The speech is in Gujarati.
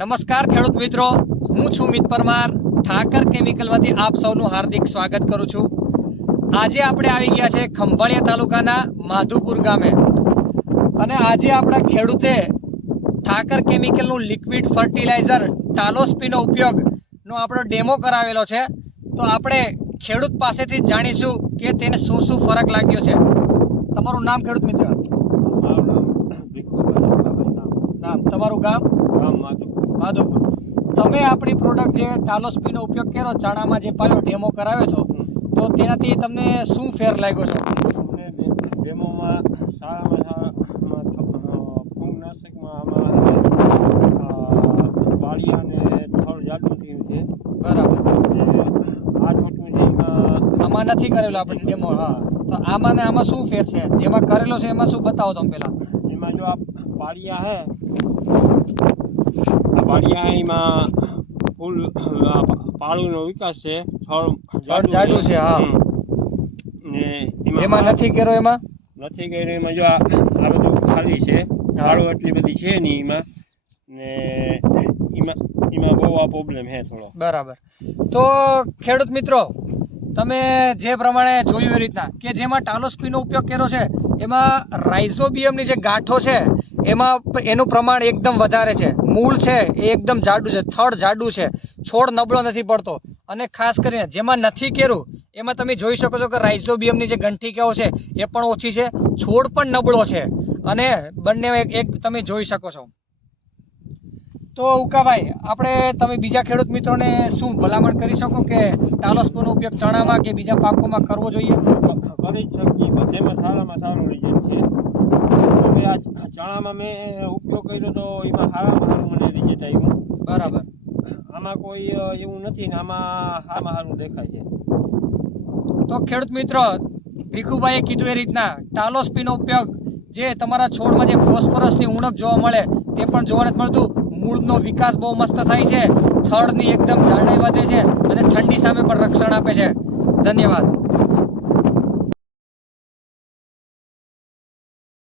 નમસ્કાર ખેડૂત મિત્રો. હું છું મિત પરમાર. ઠાકર કેમિકલમાંથી આપ સૌનું હાર્દિક સ્વાગત કરું છું. આજે આપણે આવી ગયા છે ખંભાળિયા તાલુકાના માધુપુર ગામે. અને આજે આપણા ખેડૂતે ઠાકર કેમિકલનું લિક્વિડ ફર્ટિલાઇઝર ટાલોસ્પીનો ઉપયોગનો આપણો ડેમો કરાવેલો છે. તો આપણે ખેડૂત પાસેથી જ જાણીશું કે તેને શું શું ફરક લાગ્યો છે. તમારું નામ ખેડૂત મિત્ર? નામ. તમારું ગામ. માધવપુર તમે આપણી પ્રોડક્ટ જે ટાલોસ્પીનો ઉપયોગ કર્યો ચાણામાં જે પાયો ડેમો કરાવ્યો છો તો તેનાથી તમને શું ફેર લાગ્યો છે? ડેમોમાં સારામાં ફૂગનાશકમાં આમાં અ, વાળિયા અને થળ જાડું થયું છે. બરાબર. આ છોટું છે એમાં આમાં નથી કરેલો આપણે ડેમો હા. તો આમાં ને આમાં શું ફેર છે? જેમાં કરેલો છે એમાં શું બતાવો તમે પેલા એમાં જો આ પાળિયા હે એમાં ફૂલ પાળુનો વિકાસ છે. થળ જાડું છે, હા. ને એમાં નથી કર્યો એમાં? નથી કર્યો એમાં જો આ આ બધું ખાલી છે. પાળો એટલી બધી છે નહીં એમાં. ને એમાં એમાં બહુ આ પ્રોબ્લેમ છે થોડો. બરાબર. તો ખેડૂત મિત્રો તમે જે પ્રમાણે જોયું એ રીતના કે જેમાં ટાલોસ્પીનો ઉપયોગ કર્યો છે એમાં રાઇઝોબિયમની જે ગાંઠો છે એમાં એનું પ્રમાણ એકદમ વધારે છે. મૂળ છે, એ એકદમ જાડું છે, થડ જાડું છે, છોડ નબળો નથી પડતો. અને ખાસ કરીને જેમાં નથી કેરું, એમાં તમે જોઈ શકો છો કે રાઇઝોબિયમની જે ગંઠિકાઓ છે, એ પણ ઓછી છે, છોડ પણ નબળો છે. અને બંને એક તમે જોઈ શકો છો. તો ઉકાભાઈ આપણે તમે બીજા ખેડૂત મિત્રોને શું ભલામણ કરી શકો કે ટાલોસ્પોનો ઉપયોગ ચણામાં કે બીજા પાકોમાં કરવો જોઈએ? કરી જ શકીએ બધેમાં સારામાં સારું રિઝલ્ટ છે. હવે આ ચણામાં મેં ઉપયોગ કર્યો તો એમાં સારામાં સારું મને રિઝલ્ટ આવ્યું. બરાબર. આમાં કોઈ એવું નથી ને આમાં સારામાં સારું દેખાય છે. તો ખેડૂત મિત્રો ભીખુભાઈએ કીધું એ રીતના ટાલોસ્પીનો ઉપયોગ જે તમારા છોડમાં જે ફોસ્ફરસની ઉણપ જોવા મળે તે પણ જોવા નથી મળતું. મૂળનો વિકાસ બહુ મસ્ત થાય છે. થડની એકદમ જાડાઈ વધે છે અને ઠંડી સામે પણ રક્ષણ આપે છે. ધન્યવાદ.